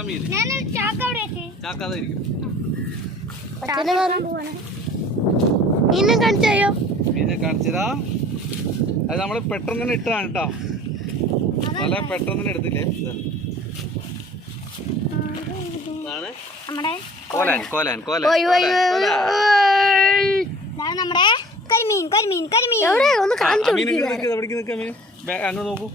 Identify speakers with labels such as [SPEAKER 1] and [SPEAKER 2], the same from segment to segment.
[SPEAKER 1] മീനെ
[SPEAKER 2] മീനെ കാണിച്ചതാ. അത് നമ്മൾ പെട്ടെന്ന് തന്നെ ഇട്ടതാണ് കേട്ടോ വല പെട്ടെന്ന് തന്നെ എടുത്തില്ലേ
[SPEAKER 3] നമ്മുടെ
[SPEAKER 2] കോലാൻ കോലാൻ കോലാൻ
[SPEAKER 3] കരിമീൻ കരിമീൻ കരിമീൻ.
[SPEAKER 1] ഒന്ന് കാണിച്ചു
[SPEAKER 2] മീൻ ഇങ്ങോട്ട് നിൽക്ക്, അവിടേക്ക് നിൽക്ക് മീൻ. ബേ- അങ്ങ് നോക്കൂ.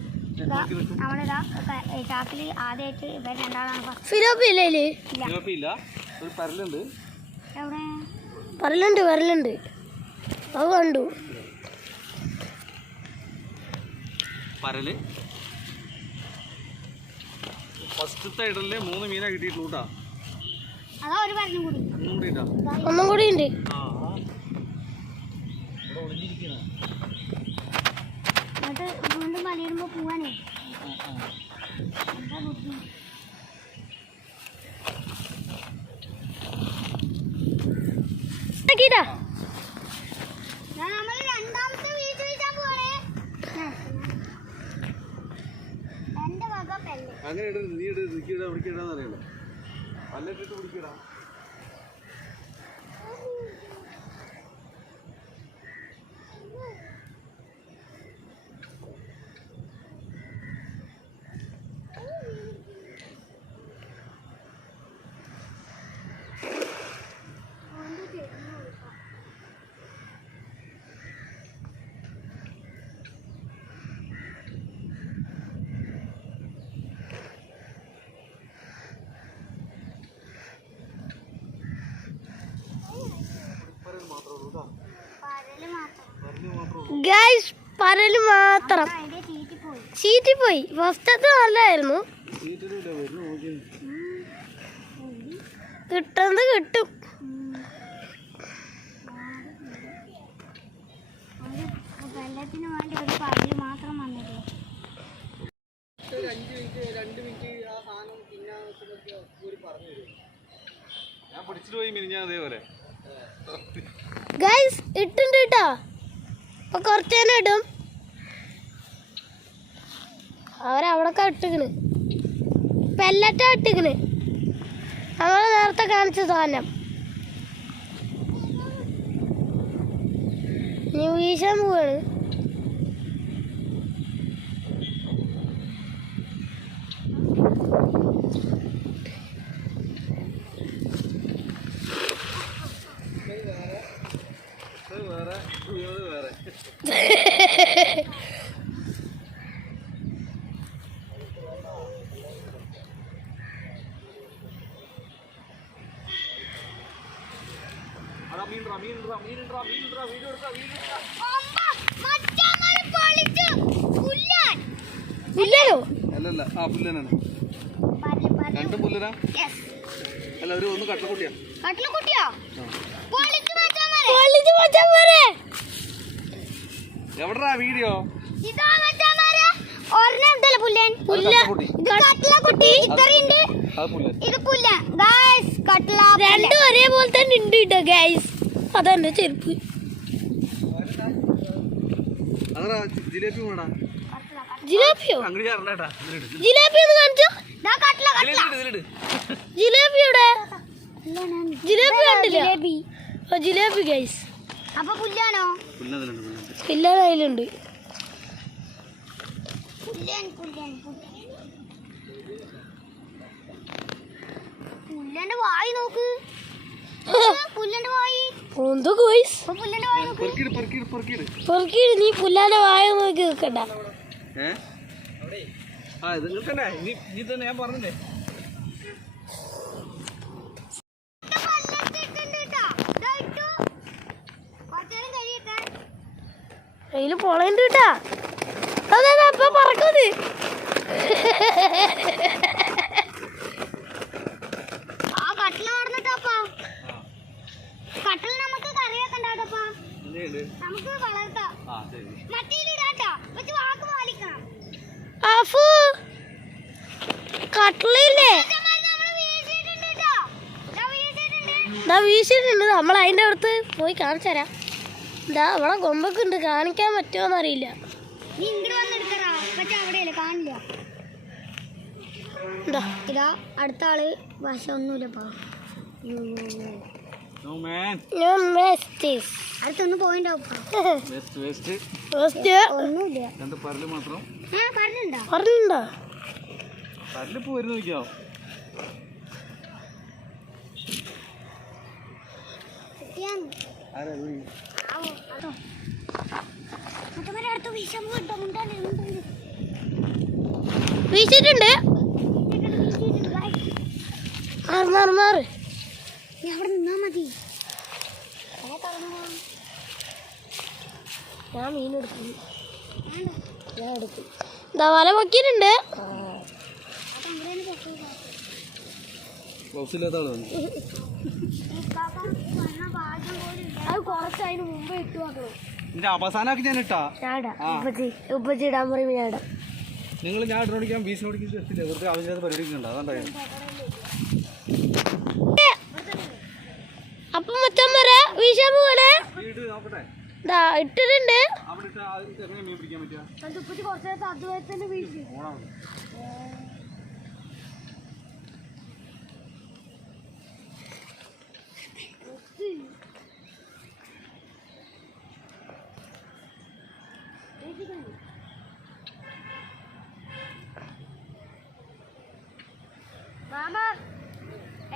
[SPEAKER 3] ഈ ആദ്യമായിട്ട് ഇവർ രണ്ടാളാണ് ഫസ്റ്റ്.
[SPEAKER 1] ഫിലോപ്പി ഇല്ലേ ഇതിൽ?
[SPEAKER 2] കുഴപ്പമില്ല ഒരു പരലുണ്ട്.
[SPEAKER 3] എവിടെ?
[SPEAKER 1] വരലുണ്ട് വരലുണ്ട് അത് കണ്ടു.
[SPEAKER 2] പരൽ. ഫസ്റ്റത്തെ ഇടലിൽ മൂന്ന് മീനാ കിട്ടിയിട്ടുള്ളൂ കേട്ടാ
[SPEAKER 3] അതാ ഒരു പറഞ്ഞു കൂടി.
[SPEAKER 2] ഒന്നും കൂടി
[SPEAKER 1] ഒന്നും കൂടി ഉണ്ട്.
[SPEAKER 3] എന്നിട്ട് വീണ്ടും വലിയിടുമ്പോ പോവാനേ. എന്താ ബുദ്ധി നമ്മൾ രണ്ടാമത്തെ വീഴ്ച വീഴ്ചാൻ പോവാണേ എന്റെ വക പെല്ല്
[SPEAKER 2] അങ്ങനെ ഇടരുത് നീ ഇടരുത് നിൽക്കിട പിടിക്കണ്ടെന്ന് അറിയല്ലോ. പല്ലിട്ടിട്ട് പിടിക്കടാ
[SPEAKER 3] പരൽ മാത്രം
[SPEAKER 2] പല്ല് മാത്രം
[SPEAKER 1] ഗൈസ് മാത്രം.
[SPEAKER 3] സീറ്റിൽ പോയി.
[SPEAKER 1] ചീറ്റി പോയി. ഫസ്റ്റത്തെ നല്ലതായിരുന്നു. കിട്ടുന്നത് കിട്ടും.
[SPEAKER 3] ഒരു വെള്ളത്തിന് വേണ്ടി മാത്രം വന്നില്ലേ
[SPEAKER 1] ഗൈസ് ഇട്ടുണ്ട് കേട്ടോ അപ്പൊ കൊറച്ചേനെ ഇടും. അവരവിടൊക്കെ ഇട്ടിക്കണ്. പെല്ലറ്റാ ഇട്ടിക്കണ്. നമ്മൾ നേരത്തെ കാണിച്ച സാധനം. ഇനി വീശാൻ പോവാണ്
[SPEAKER 2] ഇത് വേറെ ഇത് വേറെ അതാ മീൻട്രാ മീൻട്രാ മീൻട്രാ മീൻട്രാ വീഡിയോ എടുക്കാ വീഡിയോ എടുക്കാ
[SPEAKER 3] പുല്ലാൻ
[SPEAKER 1] ഇല്ലല്ലോ
[SPEAKER 2] അല്ലല്ല ആ രണ്ട് പുല്ലരാ
[SPEAKER 3] യെസ്
[SPEAKER 2] അല്ല ഒരു ഒന്ന് കട്ടക്കുട്ടിയാ.
[SPEAKER 1] കട്ടക്കുട്ടിയോ?
[SPEAKER 2] എവിടാ വീഡിയോ?
[SPEAKER 3] ഇതാ മച്ചാമാരെ ഒരെണ്ണം എന്തല്ല പുല്ലൻ
[SPEAKER 2] പുല്ല.
[SPEAKER 3] ഇത് കട്ടില കുട്ടി ഇത്രയുണ്ട്
[SPEAKER 2] അത്
[SPEAKER 3] ഇത് പുല്ല. ഗായ്സ് കട്ടില
[SPEAKER 1] രണ്ടും ഒരേപോലെ തന്നെ ഉണ്ട് കേട്ടോ ഗൈസ് അതെന്റെ ചെരുപ്പ്.
[SPEAKER 2] അതാ ജിലേബി വേണടാ
[SPEAKER 1] ജിലേബിയോ
[SPEAKER 2] അങ്ങോട്ട് ചേർന്നേട്ടാ ഇതിലിട്
[SPEAKER 1] ജിലേബി ഒന്ന് കാണിച്ചോ.
[SPEAKER 3] ഇതാ കട്ടില കട്ടില
[SPEAKER 2] ഇതിലിട് ഇതിലിട്
[SPEAKER 1] ജിലേബി എവിടെ? ജിലേബി കണ്ടില്ല.
[SPEAKER 3] ജിലേബി.
[SPEAKER 1] ഓ ജിലേബി ഗൈസ്
[SPEAKER 3] അപ്പൊ പുല്ലാനോ
[SPEAKER 2] പുല്ലൻ അതിലുണ്ട് പുല്ലൻ
[SPEAKER 1] പിള്ളേർ അതിലുണ്ട്
[SPEAKER 3] പുല്ലൻ പുല്ലൻ പുല്ലൻ പുല്ലന്റെ വായി. നോക്ക് പുല്ലന്റെ വായി
[SPEAKER 1] എന്തോ ഗോയ്സ്
[SPEAKER 3] പുല്ലന്റെ നോക്ക്
[SPEAKER 1] നീ പുല്ലാന്റെ വായ നോക്കി നിൽക്കണ്ട.
[SPEAKER 2] ഏ? ആ ഇത് നിൽക്കണ്ടേ ഇനി ഇനി തന്നെ ഞാൻ പറഞ്ഞില്ലേ?
[SPEAKER 1] അതിൽ പൊളയുണ്ട് കേട്ടാ. അതെ അതെ അപ്പൊ പറക്കുന്നത്
[SPEAKER 3] ആ കട്ടില നടന്നിട്ടപ്പാ. കട്ടിൽ നമുക്ക് വളർത്താം.
[SPEAKER 2] ആ ശരി.
[SPEAKER 3] മറ്റേലിടാട്ടാ പക്ഷെ വാക്ക്
[SPEAKER 1] അഫു കട്ടിലില്ലേ? വീശിട്ടുണ്ട് നമ്മൾ അതിന്റെ അടുത്ത് പോയി കാണിച്ചു തരാം. ഇതാ അവളെ കൊമ്പൊക്കെ ഉണ്ട് കാണിക്കാൻ
[SPEAKER 3] അവിടെയല്ലേ കാണില്ല.
[SPEAKER 1] ഇതാ
[SPEAKER 3] അടുത്ത ആൾ പക്ഷെ
[SPEAKER 2] നോ മാൻ
[SPEAKER 1] നോ വേസ്റ്റീസ്
[SPEAKER 3] അടുത്തൊന്ന് പോയിണ്ടാവും
[SPEAKER 2] വെസ്റ്റ് വെസ്റ്റ്
[SPEAKER 1] വെസ്റ്റ്
[SPEAKER 3] ഒന്നുമില്ല.
[SPEAKER 2] രണ്ട് പരൽ മാത്രം.
[SPEAKER 3] ആ പറഞ്ഞിട്ടുണ്ടോ?
[SPEAKER 2] പരൽ ഇപ്പൊ വരുന്ന നോക്കിയോ
[SPEAKER 1] വീശിട്ടുണ്ട്. മാറി മാറി മാറ്
[SPEAKER 3] നീ അവിടെ നിന്നാ മതി എന്നെ തുറന്നു പോ.
[SPEAKER 1] ഞാൻ മീൻ എടുക്കും ഞാൻ എടുക്കും എന്താ വല പൊക്കിയിട്ടുണ്ട്.
[SPEAKER 3] അത്
[SPEAKER 1] മുമ്പ് ഇട്ടു നോക്കണം
[SPEAKER 2] അവസാനമാക്കി ഞാൻ ഇട്ടാ.
[SPEAKER 1] ഉപ്പച്ചി ഇടാൻ പറയുമ്പോൾ ഞാൻ ഇടാം.
[SPEAKER 2] നിങ്ങൾ ഞാൻ ഇടണോടിക്കാൻ ബീച്ചിനോടിക്കാൻ എത്തില്ല വെറുതെ ആവശ്യമില്ലാത്ത പരിപാടിക്ക് ഉണ്ട് അതുകൊണ്ടാണ്
[SPEAKER 1] അപ്പം മൊത്തം വരെ വീശാൻ പോലെ
[SPEAKER 2] വീട് നോക്കട്ടെ.
[SPEAKER 1] ഇതാ ഇട്ടിട്ടുണ്ട്.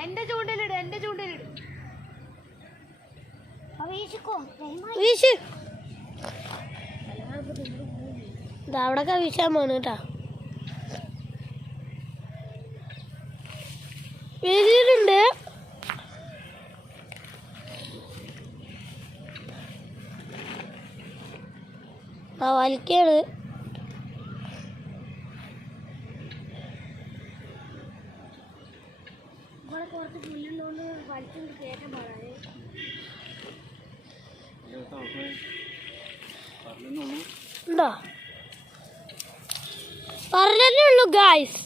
[SPEAKER 1] എന്റെ ചൂണ്ടലിട് എന്റെ ചൂണ്ടലിട് വീശ്. ഇതാ അവിടൊക്കെ വീശാൻ പോണ് കേട്ടാ. വീശിയിട്ടുണ്ട്. ആ വലിക്കാണ്.
[SPEAKER 3] കുറച്ച് വലിച്ചുകൊണ്ട് കയറ്റാൻ പാടാതെ
[SPEAKER 2] പറഞ്ഞുള്ളൂ
[SPEAKER 1] ഉണ്ടോ? പറഞ്ഞേ ഉള്ളൂ ഗായ്സ്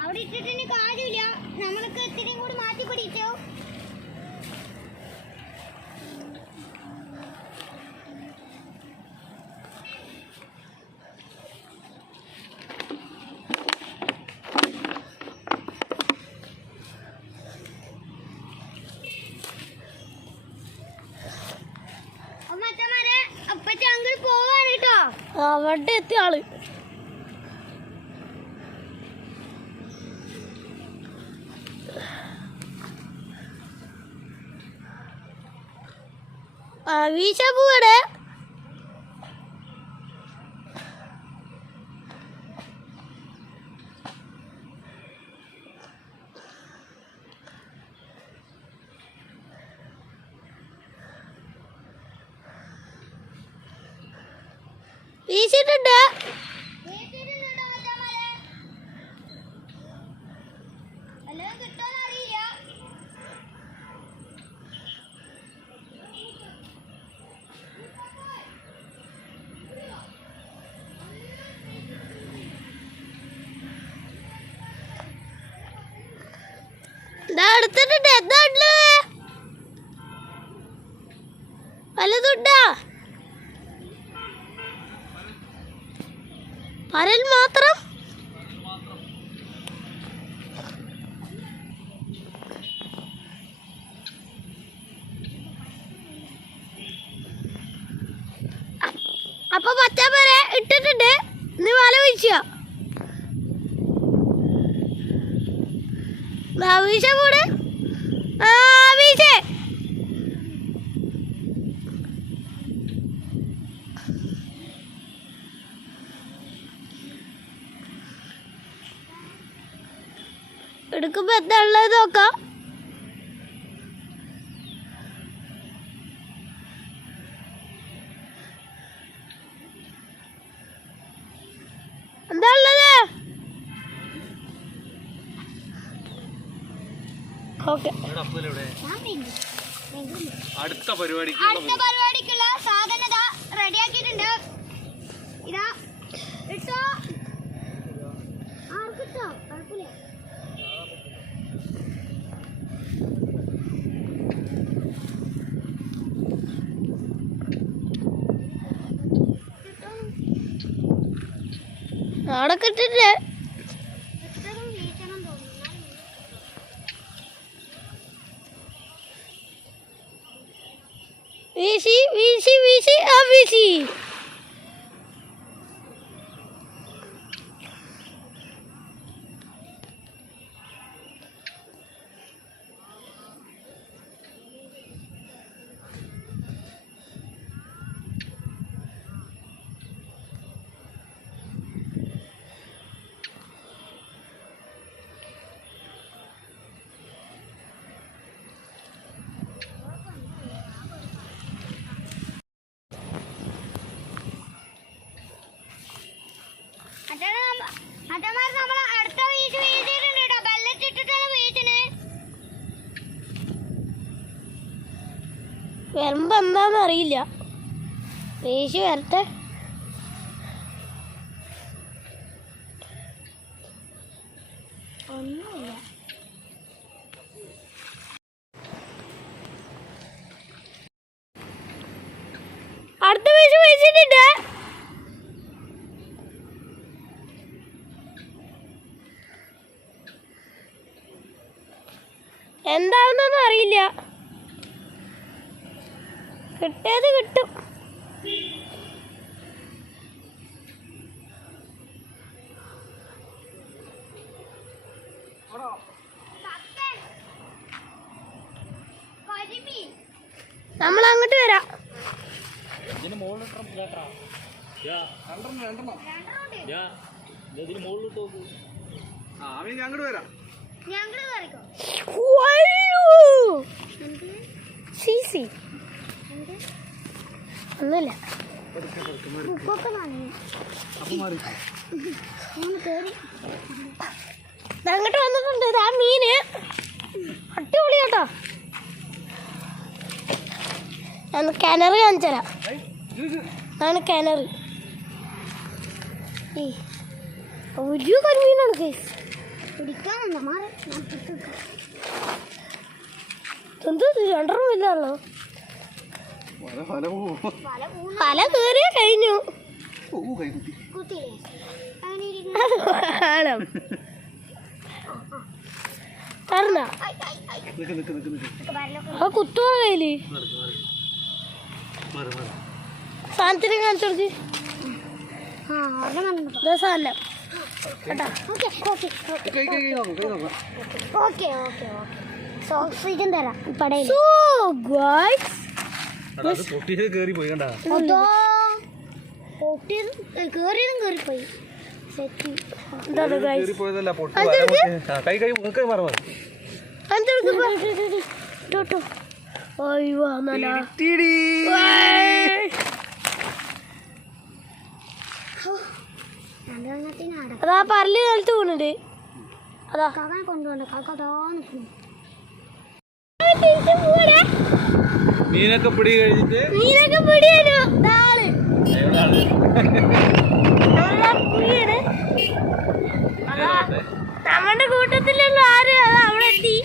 [SPEAKER 3] അവിടെ ഇട്ടിട്ട് കാര്യമില്ല. നമ്മൾക്ക് ഇത്തിരി കൂടി മാറ്റി പിടിച്ചോ അപ്പൊ മച്ചാമാരെ അപ്പച്ച അങ്ങോട്ട് പോവാണ് കേട്ടോ
[SPEAKER 1] അവിടെ എത്തിയ ആൾ വീശ പോവാടെ വീശിട്ടുണ്ട്
[SPEAKER 3] കേട്ടിട്ടുണ്ടോ മച്ചാമാരെ വല്ലതും കിട്ടുമോന്ന് അറിയില്ല
[SPEAKER 1] ഇതാ പരൽ മാത്രം അപ്പൊ പച്ചാൻ വരെ ഇട്ടിട്ടുണ്ട് ഇനി വല വീശുക വീശ കൂടെ? എടുക്കുമ്പോൾ എന്താ ഉള്ളത് നോക്കാം. ഓക്കെ.
[SPEAKER 2] അടുത്ത
[SPEAKER 3] അടുത്ത പരിപാടിക്കുള്ള സാധനം റെഡിയാക്കിയിട്ടുണ്ട്. ഇതാ. ഇട്ടോ. ആർക്കിട്ടോ?
[SPEAKER 1] വീശി വീശി വീശി ആ വീശി
[SPEAKER 3] അച്ഛന്മാർ നമ്മൾ അടുത്ത വീഴ്ച വീഴ്ചയിട്ടുണ്ട് കേട്ടോ ബെല്ലറ്റിട്ടിട്ടാണ് വീഴ്ചന്
[SPEAKER 1] വരുമ്പോ എന്താന്ന് അറിയില്ല. പേശി വരട്ടെ.
[SPEAKER 3] ഒന്നുമില്ല.
[SPEAKER 1] അടുത്ത പേശി പേശിട്ടുണ്ട് എന്താണെന്നൊന്നും അറിയില്ല. കിട്ടിയത് കിട്ടും. നമ്മൾ അങ്ങോട്ട് വരാം.
[SPEAKER 2] അങ്ങോട്ട് വരാം
[SPEAKER 1] സി സി. ഒന്നുമില്ല. അങ്ങോട്ട് വന്നിട്ടുണ്ട്. ആ മീന്. അടിപൊളി കേട്ടോ. ഞാൻ കിണറ് കാണിച്ചു തരാം. അതാണ് കിണറ്. ഒരു കരിമീനാണ് കേസ്
[SPEAKER 3] പിടിക്കാൻ.
[SPEAKER 1] എന്ത് രണ്ടെണ്ണം ഇല്ലല്ലോ
[SPEAKER 2] വല വല പോവും
[SPEAKER 3] വല ഊണ്
[SPEAKER 1] പല കയറിയ കഴിഞ്ഞു.
[SPEAKER 2] ഓ കൈ കുത്തി.
[SPEAKER 3] കുത്തിയില്ലേ? അങ്ങനെ ഇരിക്കുന്നു
[SPEAKER 1] ആണോ പറഞ്ഞ
[SPEAKER 2] നിക്ക് നിക്ക് നിക്ക് നിക്ക്.
[SPEAKER 3] വരലൊക്കെ
[SPEAKER 1] ആ കുത്തുവാ
[SPEAKER 2] കയ്യിൽ?
[SPEAKER 1] സാധനത്തിന് കാണിച്ചു കൊടുക്ക്. സാധനം.
[SPEAKER 3] Okay okay okay. ഓക്സിജൻ തരാം.
[SPEAKER 1] സോ
[SPEAKER 2] അത് പൊട്ടിയത് കയറി പോയി കണ്ടാ?
[SPEAKER 3] അതോ പൊട്ടിയതും കയറിയതും കയറിപ്പോയി സെറ്റ്
[SPEAKER 1] എന്താ ഗൈസ്
[SPEAKER 2] കയറി പോയതല്ല പൊട്ടി കൈ കൈ കൈ മാറി മാറി.
[SPEAKER 1] അയ്യോ
[SPEAKER 3] അടക്കം
[SPEAKER 1] അതാ പറൽ നിലത്ത് വീണുണ്ട് അതാ.
[SPEAKER 3] കൊണ്ടുപോകണ്ട കാക്ക അതോ നിൽക്കുന്നു.
[SPEAKER 2] മീനൊക്കെ പിടി കഴിഞ്ഞിട്ട്?
[SPEAKER 1] മീനൊക്കെ? നമ്മളാ നമ്മുടെ കൂട്ടത്തിലുള്ള ആരും അത് അവിടെ എത്തി.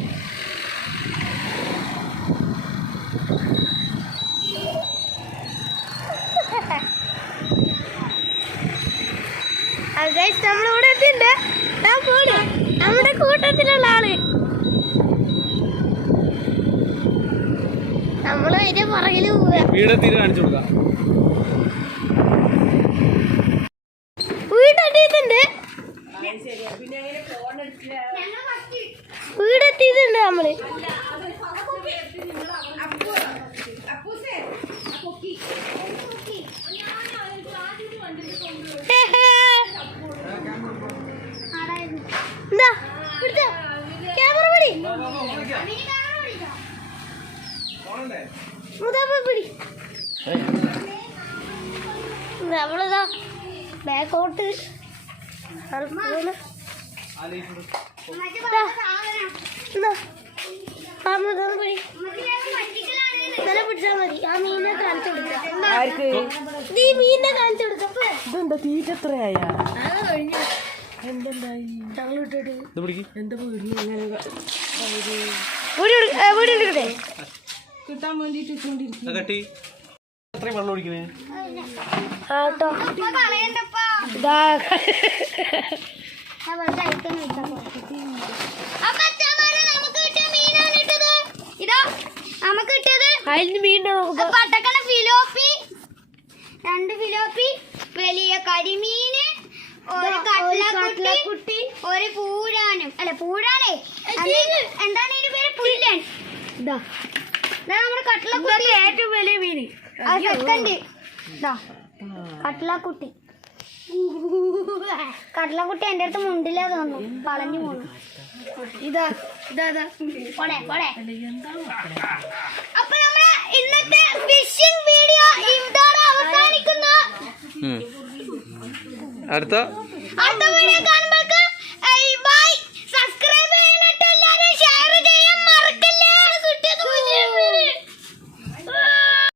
[SPEAKER 1] നമ്മളിവിടെ എത്തിണ്ട് നമ്മുടെ കൂട്ടത്തിലുള്ള ആൾ.
[SPEAKER 2] വീടെത്തിയിട്ട് കാണിച്ചു കൊടുക്കാം.
[SPEAKER 1] വീടെത്തിയിട്ടുണ്ട് വീടെത്തിയിട്ടുണ്ട് നമ്മൾ. എന്താ? ക്യാമറ പിടി നമ്മളിതാ ബാക്കോട്ട് ഇന്നലെ പിടിച്ചാൽ മതി. ആ മീനെ കാണിച്ചു കൊടുക്കാം. നീ മീനെ കാണിച്ചു കൊടുക്കാം
[SPEAKER 4] ഇതെന്താ തീറ്റ എത്രയായ? എന്തെന്തായി?
[SPEAKER 2] ഞങ്ങൾ ഇട്ടിട്ട്
[SPEAKER 4] എന്താ വീട്ടിൽ ഇങ്ങനെ
[SPEAKER 1] വീട് എടുക്കട്ടെ
[SPEAKER 4] കിട്ടാൻ വേണ്ടിട്ട് ഇട്ടുകൊണ്ടിരിക്കും
[SPEAKER 2] കട്ടി. അത്രയും വെള്ളം ഒഴിക്കണേ?
[SPEAKER 3] നമുക്ക് കിട്ടിയ മീനാണ് ഇട്ടത് ഇതാ നമുക്ക് കിട്ടിയത്. പട്ടക്കണ ഫിലോപ്പി. രണ്ട് ഫിലോപ്പി വലിയ കരിമീന് ഒരു കട്ലക്കുട്ടി ഒരു പൂരാനും അല്ല പൂരാനേ എന്താണ് എന്താണ് ഇതിന്റെ പേര്? പുല്ലൻ
[SPEAKER 1] ഇതാ.
[SPEAKER 3] കട്ലക്കുട്ടി
[SPEAKER 1] ഏറ്റവും വലിയ മീൻ
[SPEAKER 3] ആ സെക്കൻഡ്. ഇതാ കട്ലക്കുട്ടി എന്റെ അടുത്ത് മുണ്ടില്ല തോന്നുന്നു. വളഞ്ഞു പോണു.
[SPEAKER 1] ഇതാ ഇതാ ഇതാ.
[SPEAKER 3] പോടെ പോടെ. അപ്പൊ നമ്മളെ ഇന്നത്തെ ഫിഷിംഗ് വീഡിയോ ഇതോടെ അവസാനിക്കുന്നു.
[SPEAKER 2] അടുത്ത? അടുത്ത വീഡിയോ
[SPEAKER 3] അടുത്ത